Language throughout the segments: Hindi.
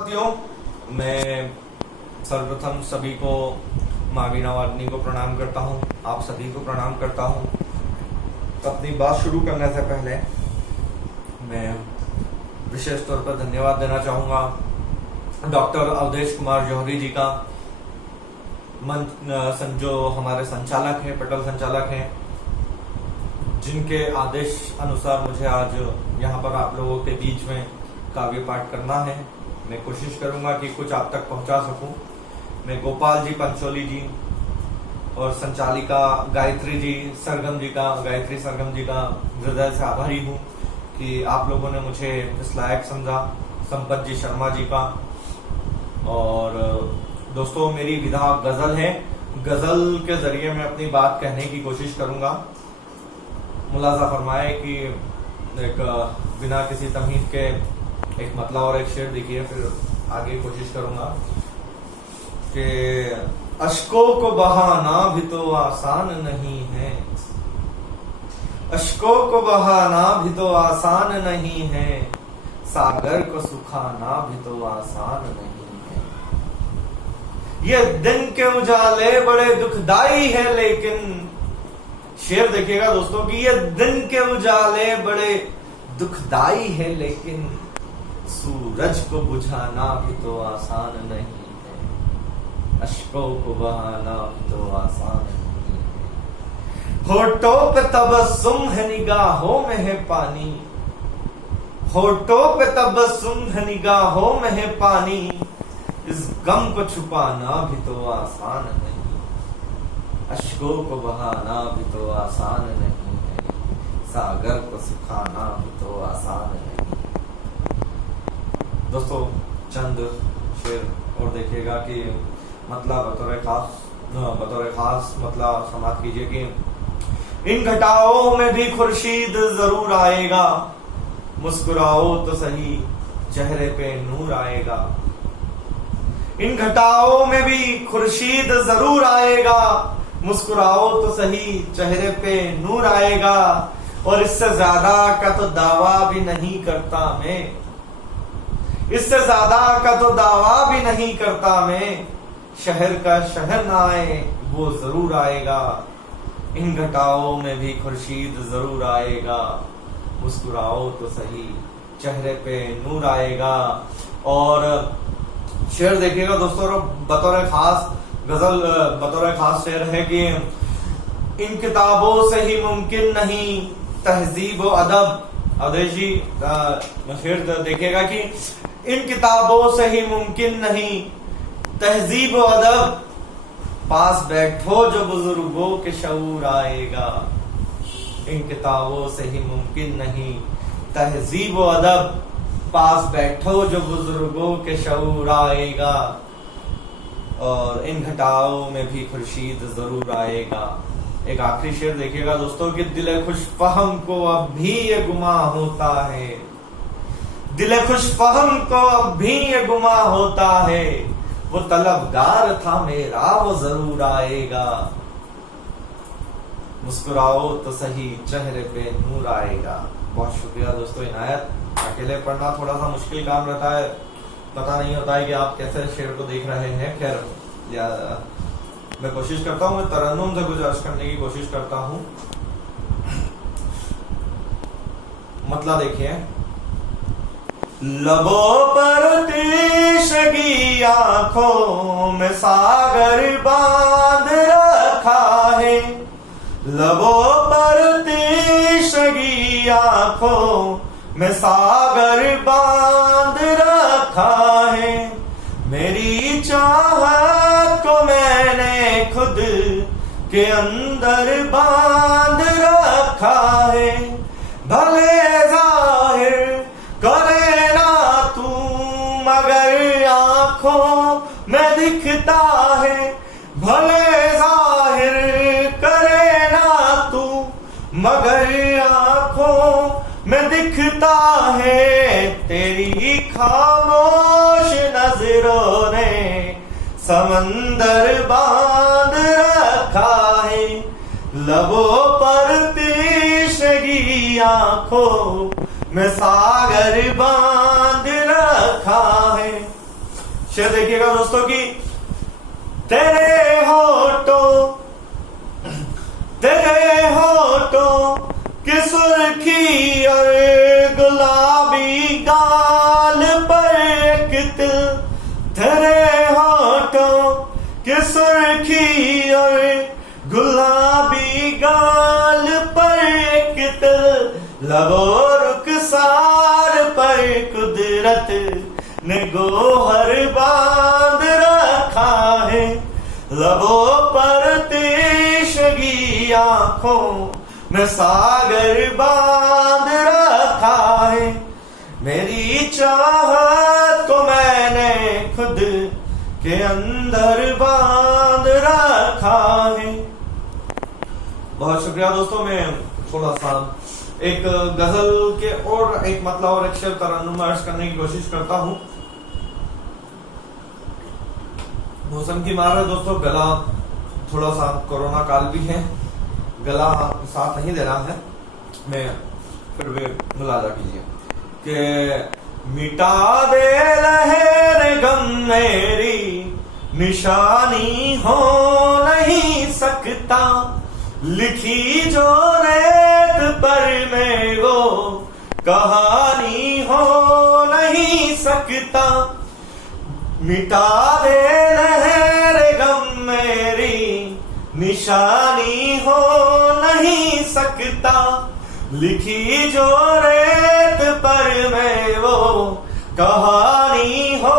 साथियों, मैं सर्वप्रथम सभी को माँ वीणा वादनी को प्रणाम करता हूँ। आप सभी को प्रणाम करता हूँ। अपनी बात शुरू करने से पहले मैं विशेष तौर पर धन्यवाद देना चाहूँगा डॉक्टर अवधेश कुमार जौहरी जी का, जो हमारे संचालक हैं, पटल संचालक हैं, जिनके आदेश अनुसार मुझे आज यहाँ पर आप लोगों के बीच में काव्य पाठ करना है। मैं कोशिश करूंगा कि कुछ आप तक पहुंचा सकूं। मैं गोपाल जी पंचोली जी और संचालिका गायत्री सरगम जी का हृदय से आभारी हूं कि आप लोगों ने मुझे इस लायक समझा। संपत जी शर्मा जी का। और दोस्तों, मेरी विधा गजल है। गजल के जरिए मैं अपनी बात कहने की कोशिश करूंगा। मुलाजा फरमाए कि एक बिना किसी तमहीद के एक मतला और एक शेर देखिए, फिर आगे कोशिश करूंगा कि अश्कों को बहाना भी तो आसान नहीं है, अश्कों को बहाना भी तो आसान नहीं है, सागर को सुखाना भी तो आसान नहीं है। ये दिन के उजाले बड़े दुखदाई है, लेकिन शेर देखिएगा दोस्तों कि ये दिन के उजाले बड़े दुखदाई है, लेकिन सूरज को बुझाना भी तो आसान नहीं है, अश्कों को बहाना भी तो आसान नहीं है। होठों पे तबस्सुम है, निगाहों में है पानी, होठों पे तबस्सुम है, निगाहों में है पानी, इस गम को छुपाना भी तो आसान नहीं, अश्कों को बहाना भी तो आसान नहीं है, सागर को सुखाना भी तो आसान नहीं। दोस्तों, चंद शेर और देखिएगा कि मतलब बतौर खास मतलब समाप्त कीजिए कि इन घटाओं में भी खुर्शीद जरूर आएगा, मुस्कुराओ तो सही चेहरे पे नूर आएगा। इन घटाओं में भी खुर्शीद जरूर आएगा, मुस्कुराओ तो सही चेहरे पे नूर आएगा। और इससे ज्यादा का तो दावा भी नहीं करता मैं, इससे ज्यादा का तो दावा भी नहीं करता मैं, शहर का शहर ना आए वो जरूर आएगा। इन घटाओं में भी खुर्शीद जरूर आएगा, मुस्कुराओ तो सही चेहरे पे नूर आएगा। और शेर देखिएगा दोस्तों, बतौर खास गजल, बतौर खास शेर है कि इन किताबों से ही मुमकिन नहीं तहजीब व अदब। अवधेश जी शेर देखिएगा कि इन किताबों से ही मुमकिन नहीं तहजीब व अदब, पास बैठो जो बुजुर्गों के शऊर आएगा। इन किताबों से ही मुमकिन नहीं तहजीब व अदब, पास बैठो जो बुजुर्गों के शऊर आएगा। और इन घटाओं में भी खुर्शीद जरूर आएगा। एक आखिरी शेर देखिएगा दोस्तों कि दिले खुश फहम को अब भी ये गुमा होता है, दिले खुश फहम को अब भी ये गुमा होता है, वो तलबगार था मेरा वो जरूर आएगा, मुस्कुराओ तो सही चेहरे पे नूर आएगा। बहुत शुक्रिया दोस्तों इनायत। अकेले पढ़ना थोड़ा सा मुश्किल काम रहता है, पता नहीं होता है कि आप कैसे शेर को देख रहे हैं। खैर, मैं कोशिश करता हूँ, मैं तरन्नुम से गुजारिश करने की कोशिश करता हूँ। मतलब देखिए, लबों पर तीसरी आंखों में सागर बांध रखा है, लबों पर तीसरी आंखों में सागर बांध रखा है। मेरी चाहत को मैंने खुद के अंदर बांध रखा है, भले जाहिर करे ना तू मगर आंखों में दिखता है, भले जाहिर करे ना तू मगर आंखों में दिखता है। तेरी खामोश नजरों ने समंदर बांध रखा है, लबों पर तीसरी आंखों में सागर बांध रखा है। शेर देखिएगा दोस्तों की तेरे होठों की सुर्खी और गुलाबी गाल पर एक तिल, तेरे होठों की सुर्खी और गुलाबी गाल पर एक तिल, लबों रुखसार पर कुदरत ने गोहर बांध रखा है, लबों पर तेशगी आंखों में सागर बांध रखा है, मेरी चाहत को मैंने खुद के अंदर बांध रखा है। बहुत शुक्रिया दोस्तों। मैं थोड़ा सा एक गजल के और एक मतलब और एक शेर तरन्नुम अर्ज करने की कोशिश करता हूं। मौसम की मार है दोस्तों, गला थोड़ा सा कोरोना काल भी है, गला साथ नहीं दे रहा है, मैं फिर भी मुलाजा कीजिए कि मिटा दे लहर गम मेरी निशानी हो नहीं सकता, लिखी जो रेत पर में वो कहानी हो नहीं सकता, मिटा दे लहर गम मेरी निशानी हो नहीं सकता, लिखी जो रेत पर में वो कहानी हो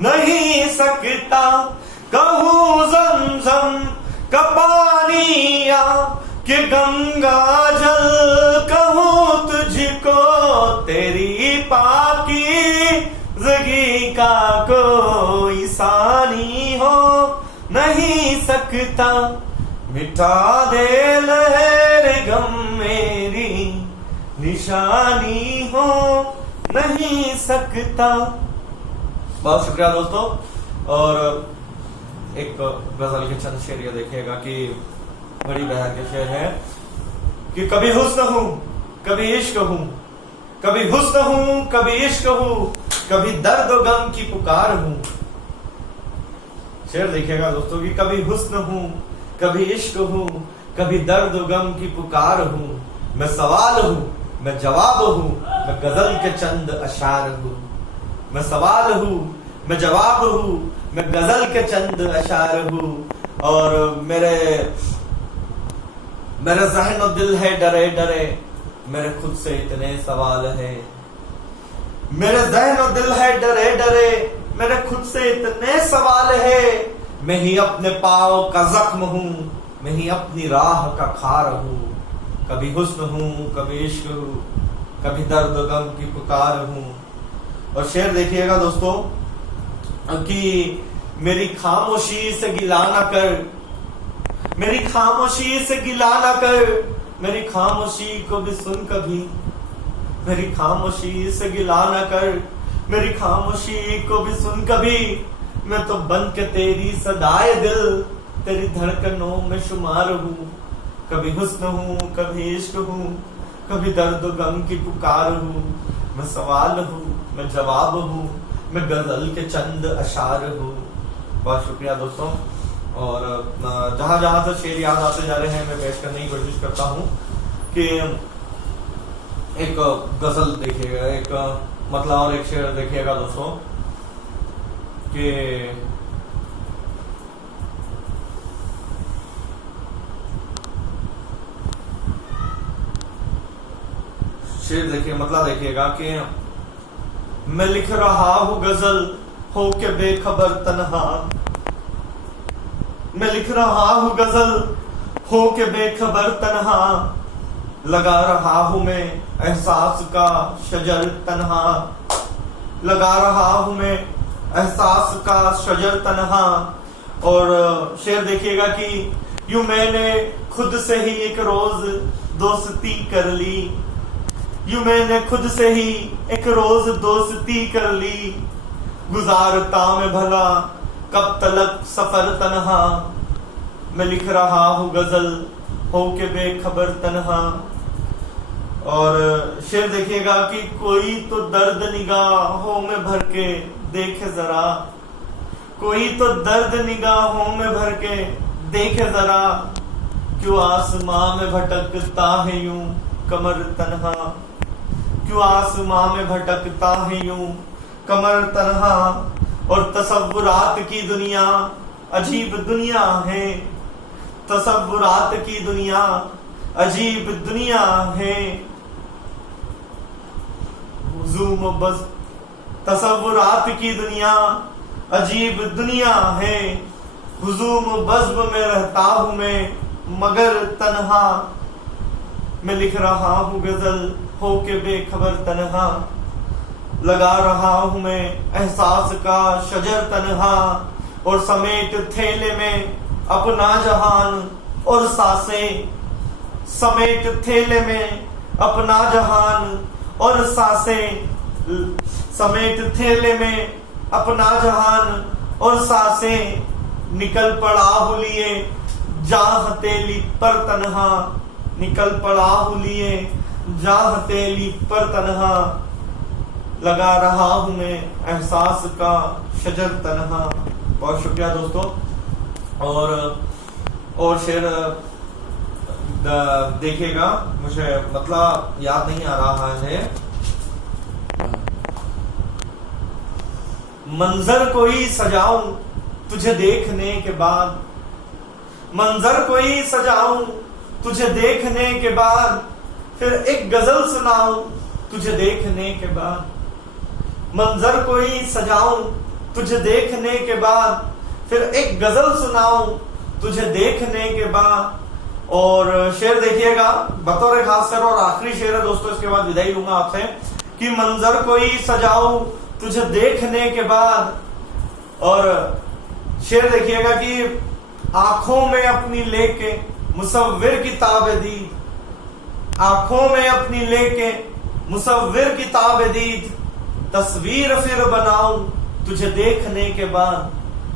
नहीं सकता, कहूँ ज़मज़म का पानी या कि गंगा जल, कहूँ तुझको तेरी पाकी ज़िंदगी का कोई सानी हो नहीं सकता, मिटा दे लहर गम मेरी निशानी हो नहीं सकता। बहुत शुक्रिया दोस्तों। और एक गजल के चंद शेर ये देखिएगा कि बड़ी बहर के शेर है कि कभी हुस्न हूं कभी इश्क हूं, कभी हुस्न हूं कभी इश्क हूं, कभी दर्द और गम की पुकार हूं। शेर देखिएगा दोस्तों कि कभी हुस्न हूं कभी इश्क हूं, कभी दर्द और गम की पुकार हूं, मैं सवाल हूं मैं जवाब हूं, मैं गजल के चंद अशार हूं, मैं सवाल हूं मैं जवाब हूं, मैं गजल के चंद अशार हूं। और मेरे ज़हन और दिल है डरे डरे, मेरे खुद से इतने सवाल है, मेरे ज़हन और दिल है डरे डरे, मेरे खुद से इतने सवाल है, मैं ही अपने पाँव का जख्म हूं, मैं ही अपनी राह का खार हूं, कभी हुस्न हूं कभी इश्क हूं, कभी दर्द गम की पुकार हूं। और शेर देखिएगा दोस्तों कि मेरी खामोशी से गिला ना कर, मेरी खामोशी से गिला ना कर, मेरी खामोशी को भी सुन कभी, मेरी खामोशी से गिला ना कर, मेरी खामोशी को भी सुन कभी, मैं तो बन के तेरी सदाए दिल तेरी धड़कनों में शुमार हूँ, कभी हुस्न हूँ कभी इश्क हूँ, कभी दर्द गम की पुकार हूँ, मैं सवाल हूँ मैं जवाब हूँ, मैं गजल के चंद अशार हूँ। बहुत शुक्रिया दोस्तों। और जहां जहां से शेर याद आते जा रहे हैं मैं पेश करने की कोशिश करता हूँ कि एक गजल देखिएगा, एक मतलब और एक शेर देखिएगा दोस्तों कि शेर देखिए मतलब देखिएगा कि मैं लिख रहा हूं गजल हो के बेखबर तन्हा, मैं लिख रहा हूं गजल हो के बेखबर तन्हा, लगा रहा हूं मैं एहसास का शजर तन्हा, लगा रहा हूं मैं एहसास का शजर तन्हा। और शेर देखिएगा कि यूं मैंने खुद से ही एक रोज दोस्ती कर ली, यूं मैंने खुद से ही एक रोज दोस्ती कर ली, गुजारता मैं भला कब तलक सफर तन्हा, मैं लिख रहा हूँ गजल हो के बेखबर तन्हा। और शेर देखिएगा कि कोई तो दर्द निगाहों में भर के देखे जरा, कोई तो दर्द निगाहों में भर के देखे जरा, क्यों आसमां में भटकता है यूं कमर तन्हा, क्यों आसमां में भटकता है यूं कमर तन्हा। और तसव्वुरात की दुनिया अजीब दुनिया है, तसव्वुरात की दुनिया अजीब दुनिया है। हुजूम बस तसव्वुरात की दुनिया अजीब दुनिया है। हुजूम बज़्म में रहता हूं मैं मगर तन्हा, मैं लिख रहा हूं गजल होके बेखबर तन्हा। लगा रहा हूं मैं एहसास का शजर तन्हा, और समेट थैले में अपना जहान और सांसें, समेट थैले में अपना जहान और सांसें, समेट थैले में अपना जहान और सांसें। निकल पड़ा हूं लिए जा हथेली पर तन्हा, निकल पड़ा हूं लिए जा हथेली पर तन्हा। लगा रहा हूं मैं एहसास का शजर तन्हा। बहुत शुक्रिया दोस्तों। और शेर देखिएगा, मुझे मतलब याद नहीं आ रहा है। मंजर कोई सजाऊं तुझे देखने के बाद, मंजर कोई सजाऊं तुझे देखने के बाद, फिर एक गजल सुनाऊं तुझे देखने के बाद। मंजर कोई सजाऊं तुझे देखने के बाद, फिर एक गजल सुनाऊं तुझे देखने के बाद। और शेर देखिएगा बतौर खास शेर, और आखिरी शेर है दोस्तों, इसके बाद विदाई लूंगा आपसे। कि मंजर कोई सजाऊं तुझे देखने के बाद। और शेर देखिएगा कि आंखों में अपनी लेके मुसव्विर की ताबदीद, आंखों में अपनी लेके मुसव्विर की ताबदीद। तस्वीर फिर बनाऊं तुझे देखने के बाद,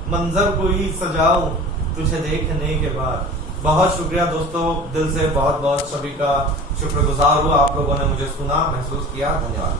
मंजर कोई सजाऊं तुझे देखने के बाद। बहुत शुक्रिया दोस्तों, दिल से बहुत बहुत सभी का शुक्रगुजार हूँ। आप लोगों ने मुझे सुना, महसूस किया। धन्यवाद।